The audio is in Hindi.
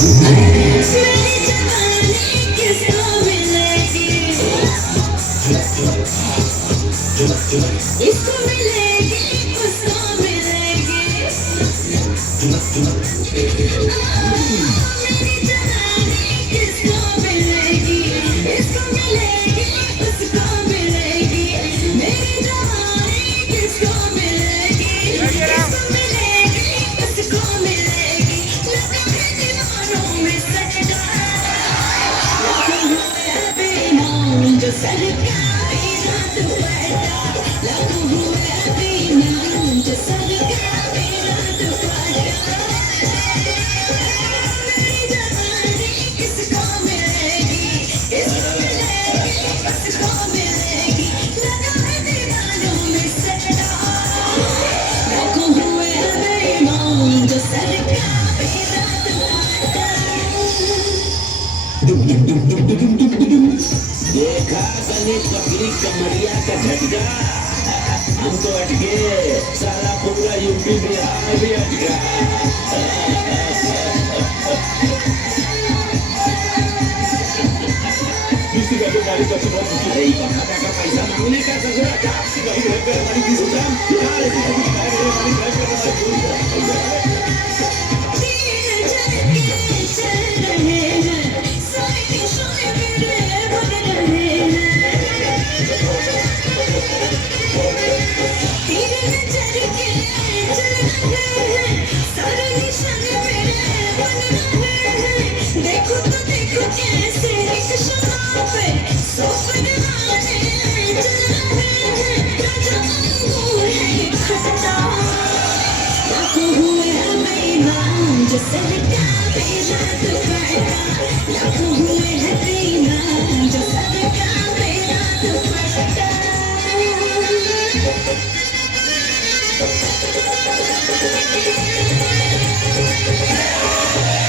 मेरी जवानी किसको मिलेगी, इसको मिलेगी उसको मिलेगी। मेरी जवानी किसको मिलेगी, इसको मिलेगी उसको मिलेगी। मेरी जवानी किसको मिलेगी, इसको मिलेगी उसको मिलेगी। लगा है दीवारों में सजदा, लाखों हुए बेईमान जो सदका मेरा दुपट्टा, लाखों हुए बेईमान जो सदका मेरा दुपट्टा। मेरी जवानी किसको मिलेगी, इसको मिलेगी उसको मिलेगी। लगा है दीवारों में सजदा, लाखों हुए बेईमान जो सदका मेरा दुपट्टा। देखा तने पकड़ी कमरिया का झटका, हम तो अटके, सारा पूरा यूपी बिहार भी अटका। किसी का तो मालिक का सुबह मुझे नहीं पता का पैसा मांगने का ससुरा का कहीं घर पे हमारी की सुझाव यार ऐसे कुछ खाए मेरे हमारी घर पे हमारा चोरी कर देखो तो देखो कैसे एक शमा पे सोफे वाले चला है, राजा अंगूर है खट्टा। लाखों हुए बेईमान जो सदका मेरा दुपट्टा, लाखों हुए बेईमान जो सदका मेरा दुपट्टा।